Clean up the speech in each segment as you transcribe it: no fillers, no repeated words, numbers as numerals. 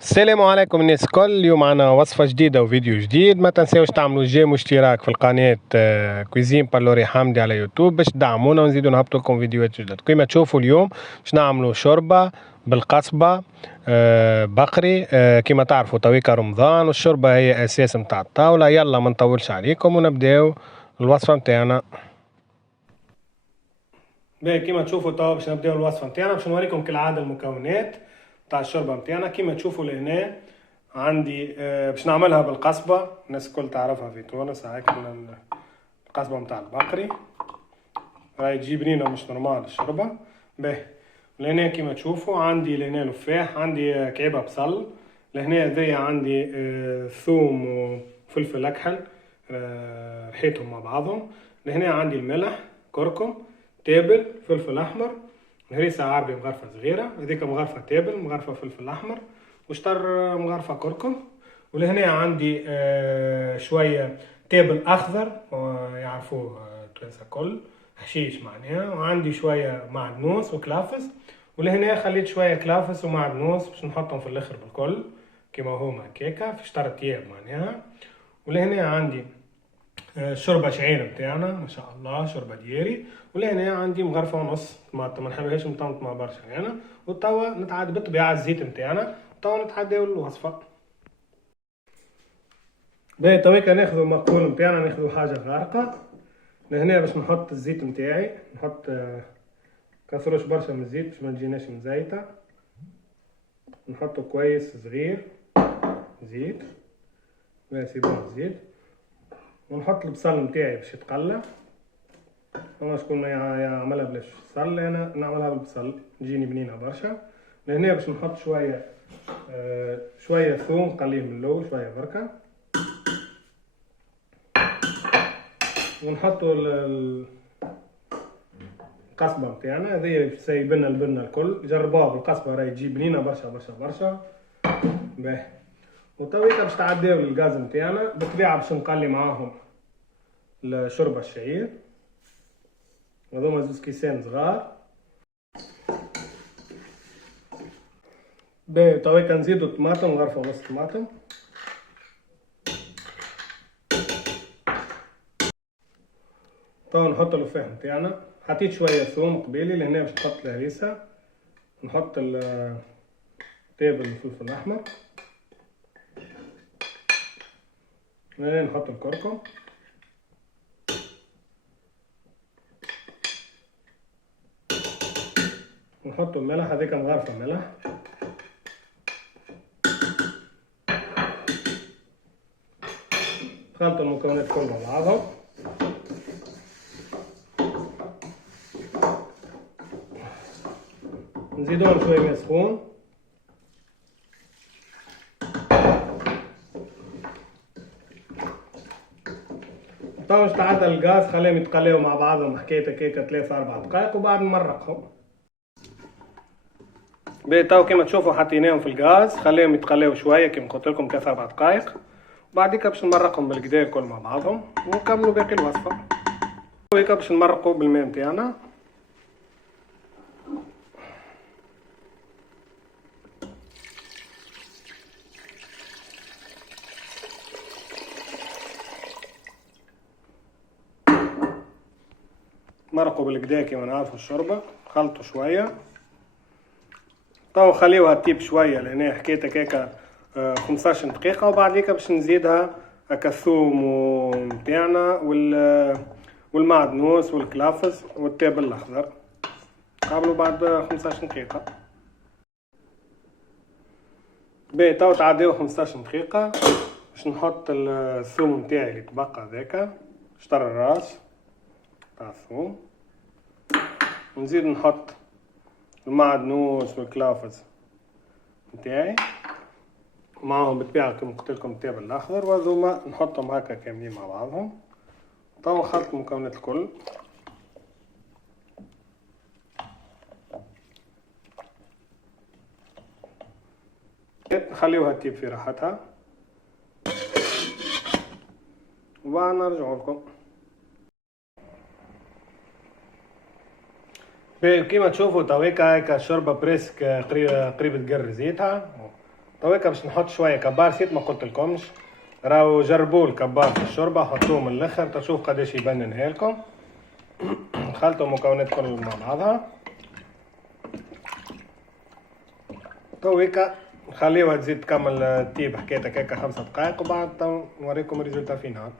السلام عليكم الناس الكل. اليوم معنا وصفة جديدة وفيديو جديد. ما تنساوش تعملوا جيم واشتراك في القناة كويزين بالوري حمدي على يوتيوب باش تدعمونا ونزيدوا نهبطوا لكم فيديوهات جدد. كما تشوفوا اليوم باش نعملوا شوربة بالقصبة بقري. كما تعرفوا تويكا رمضان والشوربة هي أساس متاع الطاولة. يلا ما نطولش عليكم ونبداو الوصفة متاعنا. باهي كيما تشوفوا توا باش نبداو الوصفه نتاعنا. باش نوريكم كالعاده المكونات تاع الشوربه نتاعنا. كيما تشوفوا لهنا عندي باش نعملها بالقصبه، الناس الكل تعرفها في تونس هاك القصبه نتاع البقري، راهي تجي بنينه مش نورمال الشوربه. باهي لهنا كيما تشوفوا عندي لهنا لفاح، عندي كعيبه بصل، لهنا هذيا عندي ثوم وفلفل اكحل ريحتهم مع بعضهم، لهنا عندي الملح، كركم، تابل، فلفل احمر، هريسه عربي مغرفه صغيره، هذيك مغرفه تابل، مغرفه فلفل احمر، وشطر مغرفه كركم. ولهنا عندي شويه تابل اخضر يعرفوه التوانسه كل حشيش معناها، وعندي شويه معدنوس وكلافس. ولهنا خليت شويه كلافس ومعدنوس باش نحطهم في الاخر بالكل كيما هما هكاكا في شطر طياب معناها. ولهنا عندي شوربه شعير بتاعنا ما شاء الله، شوربه دياري. ولهنا عندي مغرفه ونص طماطم، ما نحبهاش مطمطمه برشا يعني. وتوا نتعاد بالطبيعه الزيت بتاعنا، توا نتعداو الوصفه. باهي تويكا ناخذ المقول بتاعنا، ناخذ حاجه غارقه. لهنا باش نحط الزيت نتاعي، نحط كثروش برشا من الزيت باش ما تجيناش مزيته، نحطه كويس صغير زيت. بس يبون زيت. ونحط البصل نتاعي باش يتقلى. فما شكون يعملها بلاش بصل، انا نعملها بالبصل تجيني بنينه برشا. لهنا باش نحط شويه ثوم قليل من اللو، شويه بركه. ونحطوا القصبه نتاعنا هذه باش تسيبنا البنه الكل. جربوها بالقصبه راهي تجي بنينه برشا برشا برشا. باهي وتويكا باش تعداو الغاز نتاعنا. بالطبيعه باش نقلي معاهم الشوربه الشعير، هذوما زوز كيسان صغار. باهي تويكا نزيدو الطماطم، غرفه ونص طماطم. توا نحط اللفاح نتاعنا، حطيت شويه ثوم قبيلي لهنا باش نحط الهريسه، نحط التابل والفلفل الاحمر، هنا نحط الكركم، نحط الملح، هذيك مغرفه ملح. خلط المكونات كلها مع بعضهم. نزيدون شويه ماء سخون. طبعا باش تعدى الغاز خليهم يتقليو مع بعضهم حكايه هكاكا 3 4 دقائق وبعد نمرقهم. باهي تو كيما تشوفوا حطيناهم في الغاز، خليهم يتقليو شويه كيما قلت لكم 3 4 دقائق، وبعديك باش نمرقهم بالكدا الكل مع بعضهم ونكملوا باقي الوصفه. هيك باش نمرقوا بالماء نتاعنا. مرقوا بالكدا كيما نعرفوا الشوربه، خلطوا شويه. تو خليوها تطيب شويه لهنا حكايه هكاكا 15 دقيقه، وبعديك باش نزيدها هكا الثوم نتاعنا والمعدنوس والكلافس والتابل الاخضر قبل بعد 15 دقيقه. باهي تو تعداو 15 دقيقه باش نحط الثوم نتاعي اللي تبقى هذاكا، شطر الراس تاع الثوم، ونزيد نحط المعدنوس والكلافس نتاعي معاهم بالطبيعة كما قلت لكم التابل الاخضر، وهذوما نحطهم هكا كاملين مع بعضهم. تو نخلط المكونات الكل. نخليوها تطيب في راحتها وبعد نرجعوا لكم. كيما تشوفوا تويكا هيك الشوربه بريسك قريبه تقري زيتها. تو هيك باش نحط شويه كبار، نسيت ما قلت لكمش، راهو جربوا الكبار في الشوربه، حطوه من الاخر تشوف قداش يبننها لكم. خلطوا المكونات كلها مع بعضها. تو هيك نخليوها تزيد تكمل تطيب حكايتك هيك 5 دقائق، وبعد تو نوريكم الريزلتا فينال.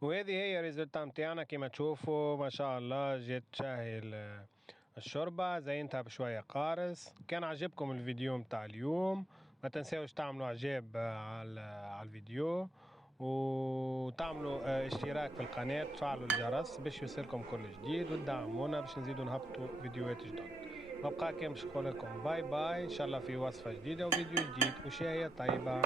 وهذه هي الريزلتا متاعنا كيما تشوفوا، ما شاء الله جات شاهي الشوربة، زينتها بشوية قارص. كان عجبكم الفيديو متاع اليوم ما تنساوش تعملوا اعجاب على الفيديو، وتعملوا اشتراك في القناة، تفعلوا الجرس باش يوصلكم كل جديد، وتدعمونا باش نزيدوا نهبطوا فيديوهات جدد. مبقى كان باش نقول لكم باي باي، ان شاء الله في وصفة جديدة وفيديو جديد، وشاهية طيبة.